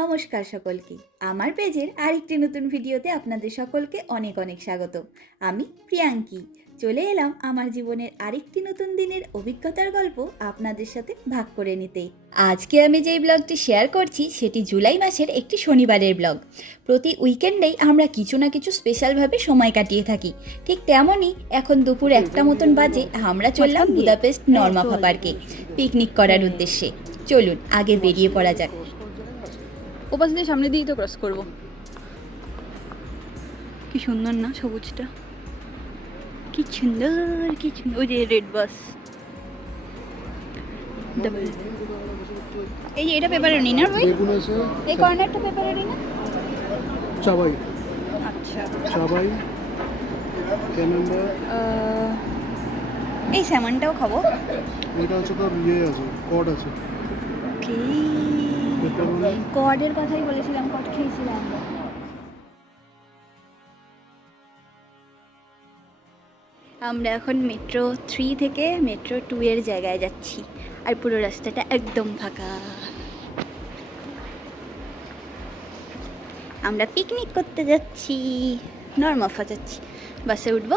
নমস্কার সকলকে। আমার পেজের আরেকটি নতুন ভিডিওতে আপনাদের সকলকে অনেক অনেক স্বাগত। আমি প্রিয়াঙ্কি। চলে এলাম আমার জীবনের আরেকটি নতুন দিনের অভিজ্ঞতার গল্প আপনাদের সাথে ভাগ করে নিতে। আজকে আমি যেই ব্লগটি শেয়ার করছি সেটি জুলাই মাসের একটি শনিবারের ব্লগ। প্রতি উইকেন্ডেই আমরা কিছু না কিছু স্পেশালভাবে সময় কাটিয়ে থাকি। ঠিক তেমনই এখন দুপুর একটা মতন বাজে আমরা চললাম বুদাপেস্ট নর্মাফা পার্কে পিকনিক করার উদ্দেশ্যে। চলুন আগে বেরিয়ে পড়া যাক। ও পাশ দিয়ে সামনে দিয়েই তো ক্রস করব। কি সুন্দর না সবুজটা। কি সুন্দর কি সুন্দর। ওই যে রেড বাস এই যে এটা পেপারে নি না ভাই? এই কর্নারটা পেপারে নি না? চাবাই। আচ্ছা। চাবাই। এই স্যামনটাও খাব। এটা হচ্ছে তোর ইয়ে আছে কড আছে। ওকে কর্ডের কথাই বলেছিলাম কট খেয়েছিলাম আমরা। এখন মেট্রো থ্রি থেকে মেট্রো টু এর জায়গায় যাচ্ছি, আর পুরো রাস্তাটা একদম ফাঁকা। আমরা পিকনিক করতে যাচ্ছি নর্মাফা যাচ্ছি। বাসে উঠবো।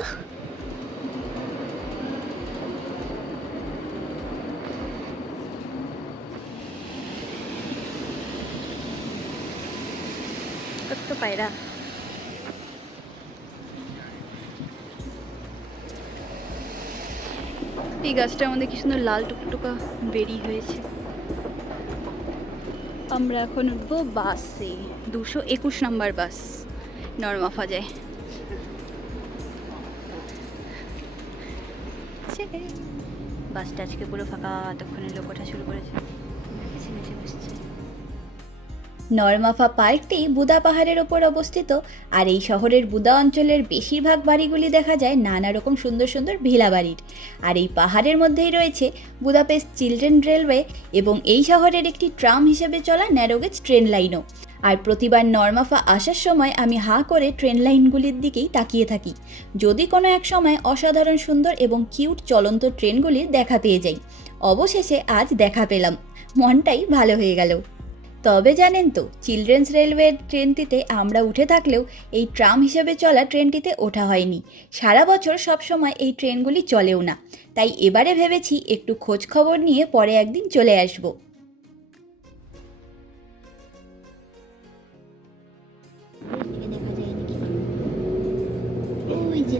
কত পায়রা। এই গাছটার মধ্যে কি সুন্দর লাল টুকটুকা বেরি হয়েছে। আমরা এখন উঠবো বাসে। দুশো একুশ নম্বর বাস নর্মাফা যায় বাসটা আজকে পুরো ফাঁকা তখনই লোক ওঠা শুরু করেছে। নরমাফা পার্কটি বুদা পাহাড়ের ওপর অবস্থিত, আর এই শহরের বুদা অঞ্চলের বেশিরভাগ বাড়িগুলি দেখা যায় নানা রকম সুন্দর সুন্দর ভিলা বাড়ির। আর এই পাহাড়ের মধ্যেই রয়েছে বুদাপেস্ট চিলড্রেন রেলওয়ে এবং এই শহরের একটি ট্রাম হিসেবে চলা ন্যারোগেজ ট্রেন লাইনও। আর প্রতিবার নর্মাফা আসার সময় আমি হাঁ করে ট্রেন লাইনগুলির দিকেই তাকিয়ে থাকি। যদি কোনো এক সময় অসাধারণ সুন্দর এবং কিউট চলন্ত ট্রেনগুলির দেখা পেয়ে যাই, অবশেষে আজ দেখা পেলাম। মনটাই ভালো হয়ে গেল। তবে জানেন তো, চিলড্রেন্স রেলওয়ে ট্রেনটিতে আমরা উঠে থাকলেও এই ট্রাম হিসেবে চলা ট্রেনটিতে ওঠা হয়নি। সারা বছর সব সময় এই ট্রেনগুলি চলেও না। তাই এবারে ভেবেছি একটু খোঁজ খবর নিয়ে পরে একদিন চলে আসব।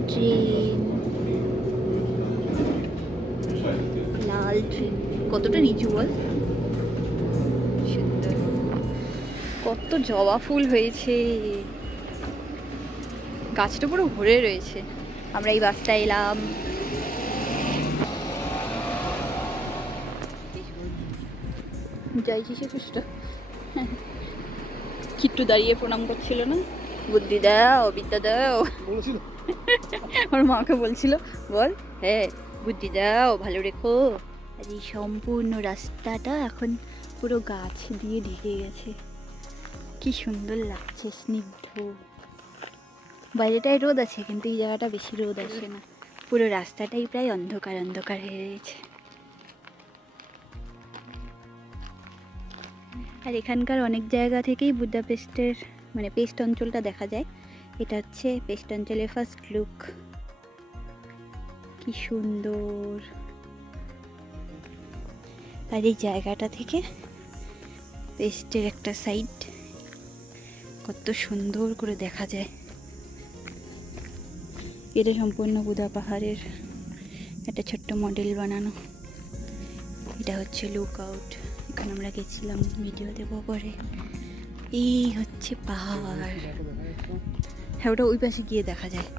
ট্রেন। লাল ট্রেন। কতটা নিচু বল? কত জবা ফুল হয়েছে। গাছটা পুরো ভরে রয়েছে। আমরা এই বাসটা এলাম। জয় যিশু খ্রিস্ট কিট্টু দাঁড়িয়ে প্রণাম করছিল না? বুদ্ধি দাও বিদ্যা দাও। ওর মাকে বলছিল বল। হ্যাঁ বুদ্ধি দাও ভালো রেখো। আর এই সম্পূর্ণ রাস্তাটা এখন পুরো গাছ দিয়ে ঢেকে গেছে। কি সুন্দর লাগছে স্নিগ্ধ। বাইরেটায় রোদ আছে, কিন্তু এই জায়গাটা বেশি রোদ আসে না। পুরো রাস্তাটাই প্রায় অন্ধকার অন্ধকার হয়ে রয়েছে। আর এখানকার অনেক জায়গা থেকেই বুদাপেস্টের মানে পেস্ট অঞ্চলটা দেখা যায়। এটা হচ্ছে পেস্ট অঞ্চলের ফার্স্ট লুক। কি সুন্দর। আর এই জায়গাটা থেকে পেস্টের একটা সাইড। কত সুন্দর করে দেখা যায়। এটা সম্পূর্ণ বুধা পাহাড়ের একটা ছোট্ট মডেল বানানো। এটা হচ্ছে লুক আউট এখানে আমরা গেছিলাম ভিডিও দেবো পরে। এই হচ্ছে পাহাড়। হ্যাঁ ওটা ওই পাশে গিয়ে দেখা যায়।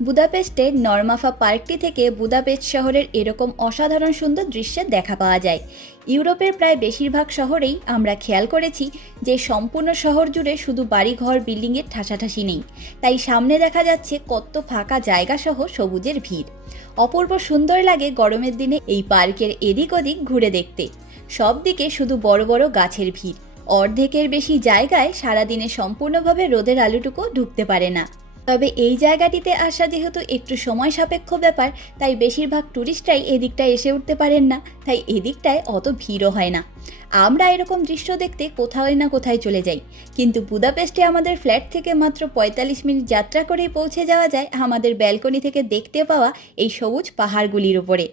বুদাপেস্টের নর্মাফা পার্কটি থেকে বুদাপেস্ট শহরের এরকম অসাধারণ সুন্দর দৃশ্যের দেখা পাওয়া যায়। ইউরোপের প্রায় বেশিরভাগ শহরেই আমরা খেয়াল করেছি যে সম্পূর্ণ শহর জুড়ে শুধু বাড়িঘর, বিল্ডিংয়ের ঠাসাঠাসি নেই। তাই সামনে দেখা যাচ্ছে কত ফাঁকা জায়গা সহ সবুজের ভিড়। অপূর্ব সুন্দর লাগে গরমের দিনে এই পার্কের এদিক ওদিক ঘুরে দেখতে। সব দিকে শুধু বড় বড় গাছের ভিড়। অর্ধেকের বেশি জায়গায় সারাদিনে সম্পূর্ণভাবে রোদের আলোটুকু ঢুকতে পারে না। তবে এই জায়গাটিতে আসা যেহেতু একটু সময় সাপেক্ষ ব্যাপার, তাই বেশিরভাগ ট্যুরিস্টরাই এদিকটায় এসে উঠতে পারেন না, তাই এদিকটায় অত ভিড়ও হয় না। আমরা এরকম দৃশ্য দেখতে কোথাও না কোথায় চলে যাই। কিন্তু বুদাপেস্টে আমাদের ফ্ল্যাট থেকে মাত্র পঁয়তাল্লিশ মিনিট যাত্রা করেই পৌঁছে যাওয়া যায় আমাদের ব্যালকনি থেকে দেখতে পাওয়া এই সবুজ পাহাড়গুলির উপরে।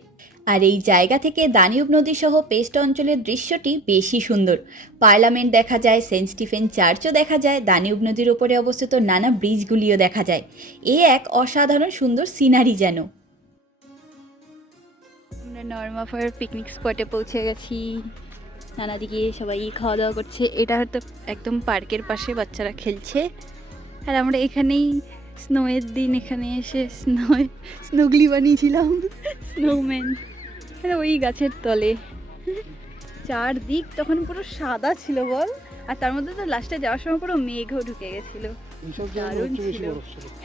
আর এই জায়গা থেকে দানিউব নদী সহ পেস্ট অঞ্চলের দৃশ্যটি বেশি সুন্দর। পার্লামেন্ট দেখা যায়, সেন্ট স্টিফেন চার্চও দেখা যায়, দানিউব নদীর ওপরে অবস্থিত নানা ব্রিজগুলিও দেখা যায়। এ এক অসাধারণ সুন্দর সিনারি যেন। আমরা নর্মাফার পিকনিক স্পটে পৌঁছে গেছি। নানা দিকে সবাই খাওয়া দাওয়া করছে। এটা হয়তো একদম পার্কের পাশে বাচ্চারা খেলছে। আর আমরা এখানেই স্নোয়ের দিন এখানে এসে স্নো স্নোগলি বানিয়েছিলাম। স্নোম্যান ওই গাছের তলে। চারদিক তখন পুরো সাদা ছিল বল। আর তার মধ্যে তো লাস্টে যাওয়ার সময় পুরো মেঘও ঢুকে গেছিল। দারুণ ছিল।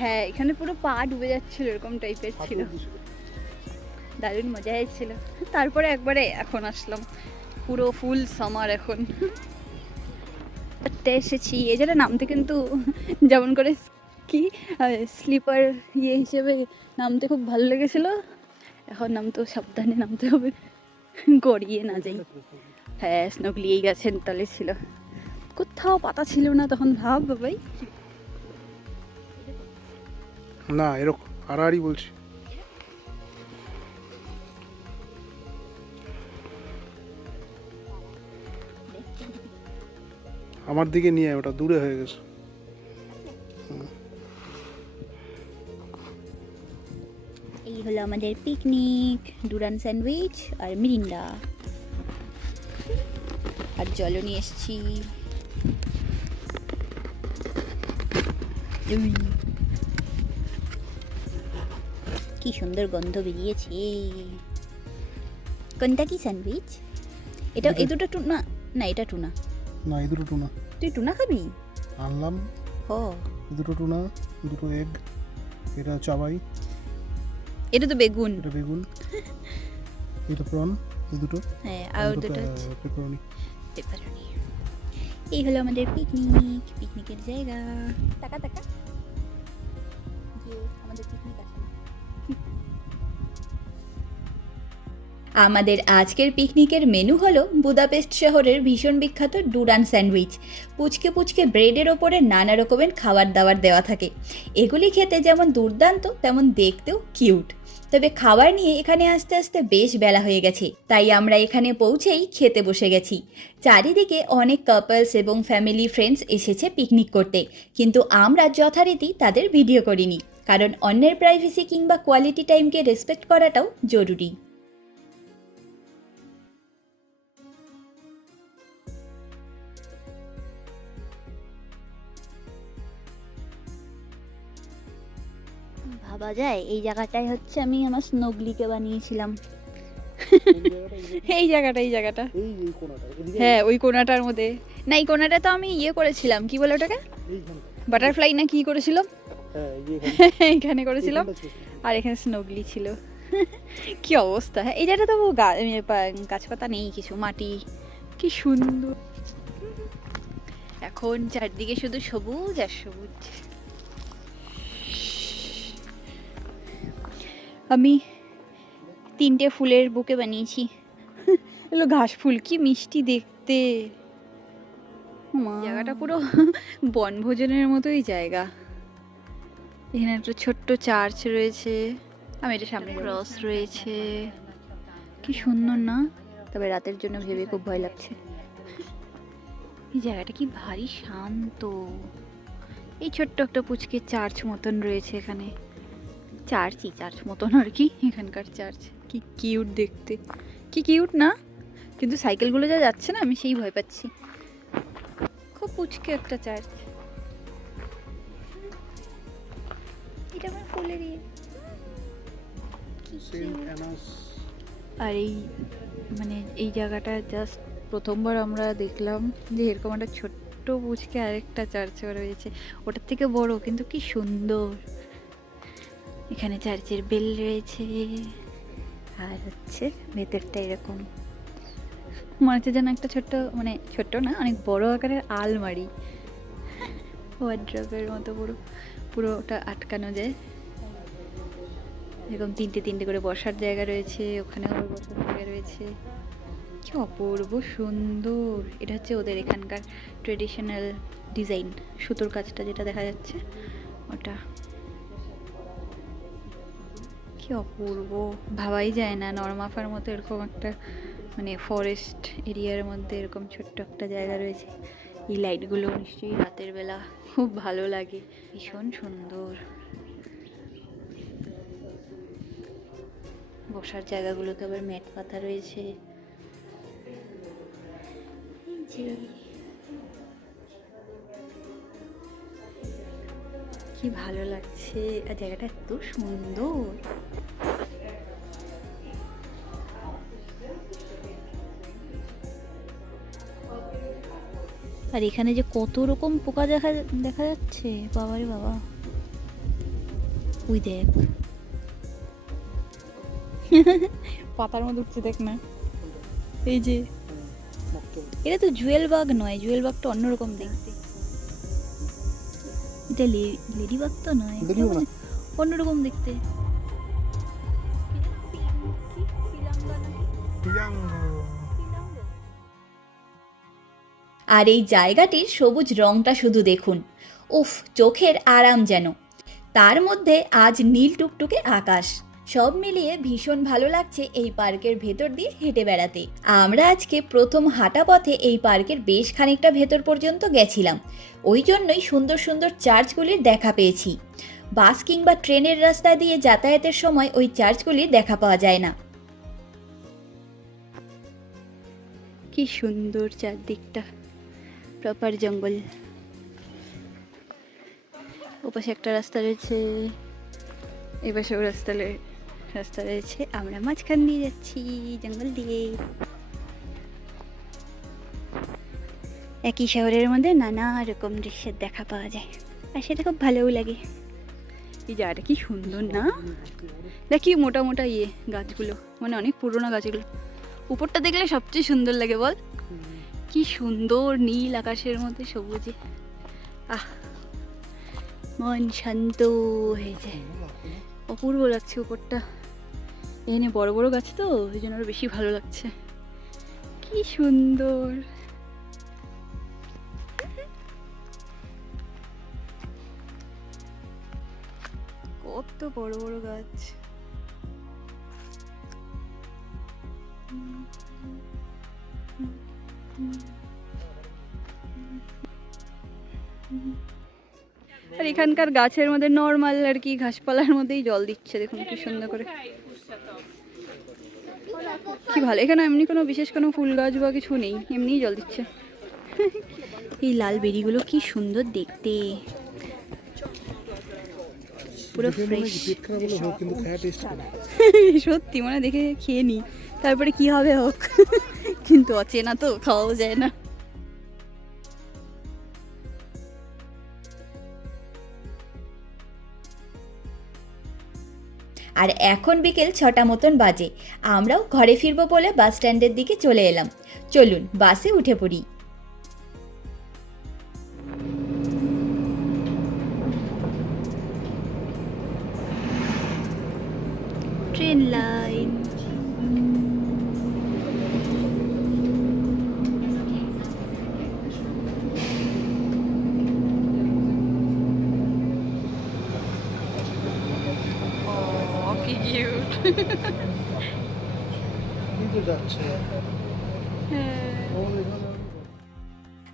হ্যাঁ এখানে পুরো পা ডুবে যাচ্ছিল এরকম টাইপের ছিল। দারুণ মজা হয়েছিল। তারপরে একবারে এখন আসলাম। পুরো ফুল সামার এখন। এসেছি। এই জায়গাটা নামতে কিন্তু যেমন করে কি স্লিপার ইয়ে হিসেবে নামতে খুব ভালো লেগেছিল। এখন নামতেও সাবধানে নামতে হবে। গড়িয়ে না যাই। হ্যাঁ স্নোগলি এই গাছের তলে ছিল। কোথাও পাতা ছিল না তখন, ভাব বাবাই না, এরকম আড়াআড়ি বলছি। আমার দিকে নিয়ে ওটা দূরে হয়ে গেছে। হলো আমাদের পিকনিক ডুরান স্যান্ডউইচ আর মিরিন্ডা আর জলও নিয়ে এসেছি। কি সুন্দর গন্ধ বেরিয়েছে। কোনটা কি স্যান্ডউইচ এটা এই দুটো টুনা না এটা টুনা। না এই দুটো টুনা। তুই টুনা খাবি? আনলাম। ও। দুটো টুনা দুটো এগ এটা চাবাই। এটা তো বেগুন। এটা বেগুন। এটা প্রন দুটো। হ্যাঁ আর দুটো হচ্ছে পেপারনি পেপারনি এই হলো আমাদের পিকনিক পিকনিকের জায়গা। টাকা টাকা। আমাদের পিকনিক আছে আমাদের আজকের পিকনিকের মেনু হলো বুদাপেস্ট শহরের ভীষণ বিখ্যাত ডুরান স্যান্ডউইচ। পুচকে পুচকে ব্রেডের ওপরে নানা রকমের খাবার দাবার দেওয়া থাকে। এগুলি খেতে যেমন দুর্দান্ত, তেমন দেখতেও কিউট। তবে খাবার নিয়ে এখানে আসতে আসতে বেশ বেলা হয়ে গেছে। তাই আমরা এখানে পৌঁছেই খেতে বসে গেছি। চারিদিকে অনেক কাপলস এবং ফ্যামিলি ফ্রেন্ডস এসেছে পিকনিক করতে। কিন্তু আমরা যথারীতি তাদের ভিডিও করিনি। কারণ অন্যের প্রাইভেসি কিংবা কোয়ালিটি টাইমকে রেসপেক্ট করাটাও জরুরি। ভাবা যায় এই জায়গাটাই হচ্ছে আমি আমার স্নোগলিকে বানিয়েছিলাম। এই জায়গাটা এই জায়গাটা। হ্যাঁ ওই কোনাটার মধ্যে। না এই কোনাটা তো আমি ইয়ে করেছিলাম কি বলে ওটাকে? বাটারফ্লাই না কি করেছিলাম? হ্যাঁ। এখানে। করেছিলাম। আর এখানে স্নোগলি ছিল। কি অবস্থা? হ্যাঁ এই জায়গাটা তো গা- এ, গাছপাতা নেই কিছু মাটি। কি সুন্দর। এখন চারদিকে শুধু সবুজ আর সবুজ। আমি তিনটে ফুলের বুকে বানিয়েছি। এগুলো ঘাস ফুল কি মিষ্টি দেখতে। জায়গাটা পুরো বনভোজনের মতোই জায়গা। এখানে একটা ছোট্ট চার্চ রয়েছে আমি এটা সামনে ক্রস রয়েছে। কি সুন্দর না? তবে রাতের জন্য ভেবে খুব ভয় লাগছে। এই জায়গাটা কি ভারী শান্ত। এই ছোট্ট একটা পুচকে চার্চ মতন রয়েছে এখানে। চার্চই চার্চ মতন আর কি এখানকার চার্চ কি কিউট দেখতে। কি কিউট না? কিন্তু সাইকেলগুলো যা যাচ্ছে না আমি সেই ভয় পাচ্ছি। খুব পুচকে একটা চার্চ এটা আমার ফুলের ইয়ে আর এই মানে এই জায়গাটা জাস্ট প্রথমবার আমরা দেখলাম যে এরকম একটা ছোট্ট পুচকে আরেকটা চার্চে রয়েছে ওটার থেকে বড় কিন্তু কি সুন্দর। এখানে চার্চের বেল রয়েছে আর হচ্ছে ভেতরটা এরকম। মনে হচ্ছে যেন একটা ছোট্ট মানে ছোট্ট না, অনেক বড় আকারের আলমারি। ওয়ার্ড্রপের মতো পুরো, পুরোটা আটকানো যায়। এরকম তিনটে তিনটে করে বসার জায়গা রয়েছে, ওখানেও বসার জায়গা রয়েছে। কি অপূর্ব সুন্দর! এটা হচ্ছে ওদের এখানকার ট্রেডিশনাল ডিজাইন সুতোর কাজটা যেটা দেখা যাচ্ছে, ওটা। কি অপূর্ব। ভাবাই যায় না, নর্মাফার মতো এরকম একটা মানে ফরেস্ট এরিয়ার মধ্যে এরকম ছোট্ট একটা জায়গা রয়েছে। এই লাইটগুলো নিশ্চয়ই রাতের বেলা খুব ভালো লাগে। ভীষণ সুন্দর। বসার জায়গাগুলোতে আবার ম্যাট পাতা রয়েছে। কি ভালো লাগছে। আর জায়গাটা এত সুন্দর। আর এখানে যে কত রকম পোকা দেখা দেখা যাচ্ছে বাবারে বাবা। ওই দেখ। পাতার মধ্যে উঠছে দেখ না। এই যে এটা তো জুয়েল বাগ নয় জুয়েল বাগটা অন্যরকম দেখতে। এটা লেডি বাগ তো নয় অন্যরকম দেখতে। আর এই জায়গাটির সবুজ রংটা শুধু দেখুন। উফ, চোখের আরাম যেন। তার মধ্যে আজ নীল টুকটুকে আকাশ। সব মিলিয়ে ভীষণ ভালো লাগছে এই পার্কের ভেতর দিয়ে হেঁটে বেড়াতে। আমরা আজকে প্রথম হাঁটা পথে এই পার্কের বেশ খানিকটা ভেতর পর্যন্ত গেছিলাম। ওই জন্যই সুন্দর সুন্দর চার্চগুলির দেখা পেয়েছি। বাস কিংবা ট্রেনের রাস্তা দিয়ে যাতায়াতের সময় ওই চার্চগুলির দেখা পাওয়া যায় না। কি সুন্দর চারদিকটা। প্রপার জঙ্গল ওপাশে একটা রাস্তা রয়েছে। এপাশেও রাস্তা রাস্তা রয়েছে। আমরা মাঝখান দিয়ে যাচ্ছি জঙ্গল দিয়ে। একই শহরের মধ্যে নানা রকম দৃশ্যের দেখা পাওয়া যায়। আর সেটা খুব ভালোও লাগে। এই জায়গাটা কি সুন্দর না? দেখি মোটা মোটা ইয়ে গাছগুলো। মানে অনেক পুরোনো গাছগুলো। উপরটা দেখলে সবচেয়ে সুন্দর লাগে বল। কি সুন্দর নীল আকাশের মধ্যে সবুজে। আহ, মন শান্ত হয়ে যায়। অপূর্ব লাগছে উপরটা। এখানে বড় বড় গাছ তো, ওই জন্য আরও বেশি ভালো লাগছে। কি সুন্দর। কত বড় বড় গাছ। আর এখানকার গাছের মধ্যে নর্মাল আর কি ঘাসপালার মধ্যেই জল দিচ্ছে দেখুন কি সুন্দর করে। কি ভালো এখানে এমনি কোনো বিশেষ কোনো ফুল গাছ বা কিছু নেই এমনিই জল দিচ্ছে। এই লাল বেরিগুলো কি সুন্দর দেখতে। পুরো ফ্রেশ সত্যি মানে দেখে খেয়ে নি। তারপরে কি হবে হোক? কিন্তু অচেনা তো খাওয়াও যায় না। আর এখন বিকেল ছটা মতন বাজে। আমরাও ঘরে ফিরবো বলে বাস স্ট্যান্ডের দিকে চলে এলাম। চলুন বাসে উঠে পড়ি। Train line.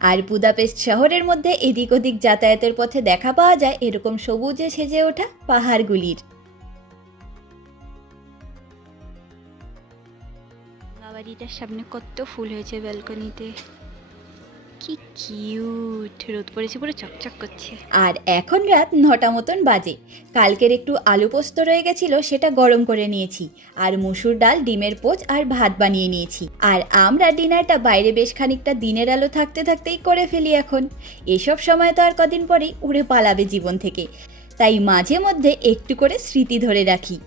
আর বুদাপেস্ট শহরের মধ্যে এদিক ওদিক যাতায়াতের পথে দেখা পাওয়া যায় এরকম সবুজে সেজে ওঠা পাহাড়গুলির। বাড়িটার সামনে কত ফুল হয়েছে ব্যালকনিতে কি কিউট রোদ পড়েছে পুরো চকচক করছে। আর এখন রাত নটা মতন বাজে। কালকের একটু আলু পোস্ত রয়ে গেছিল, সেটা গরম করে নিয়েছি। আর মুসুর ডাল, ডিমের পোচ আর ভাত বানিয়ে নিয়েছি। আর আমরা ডিনারটা বাইরে বেশ খানিকটা দিনের আলো থাকতে থাকতেই করে ফেলি এখন। এসব সময় তো আর কদিন পরেই উড়ে পালাবে জীবন থেকে। তাই মাঝে মধ্যে একটু করে স্মৃতি ধরে রাখি।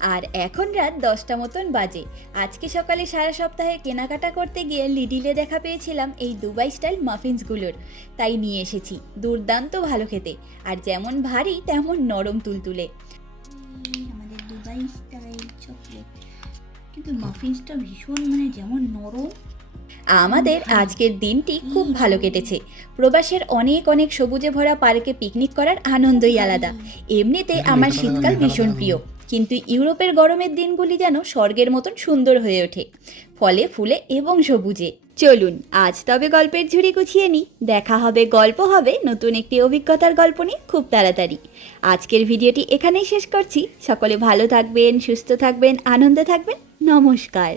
আর এখন রাত দশটা মতন বাজে। আজকে সকালে সারা সপ্তাহে কেনাকাটা করতে গিয়ে লিডিলে দেখা পেয়েছিলাম এই দুবাই স্টাইল মাফিন্সগুলোর। তাই নিয়ে এসেছি দুর্দান্ত ভালো খেতে। আর যেমন ভারী তেমন নরম তুলতুলে। আমাদের দুবাই স্টাইল চকলেট। কিন্তু মাফিন্সটা ভীষণ মানে যেমন নরম। আমাদের আজকের দিনটি খুব ভালো কেটেছে। প্রবাসের অনেক অনেক সবুজে ভরা পার্কে পিকনিক করার আনন্দই আলাদা। এমনিতে আমার শীতকাল ভীষণ প্রিয়। কিন্তু ইউরোপের গরমের দিনগুলি যেন স্বর্গের মতন সুন্দর হয়ে ওঠে। ফলে ফুলে এবং সবুজে। চলুন, আজ তবে গল্পের ঝুড়ি গুছিয়ে নিই। দেখা হবে, গল্প হবে, নতুন একটি অভিজ্ঞতার গল্প নিয়ে খুব তাড়াতাড়ি। আজকের ভিডিওটি এখানেই শেষ করছি। সকলে ভালো থাকবেন, সুস্থ থাকবেন, আনন্দে থাকবেন। নমস্কার।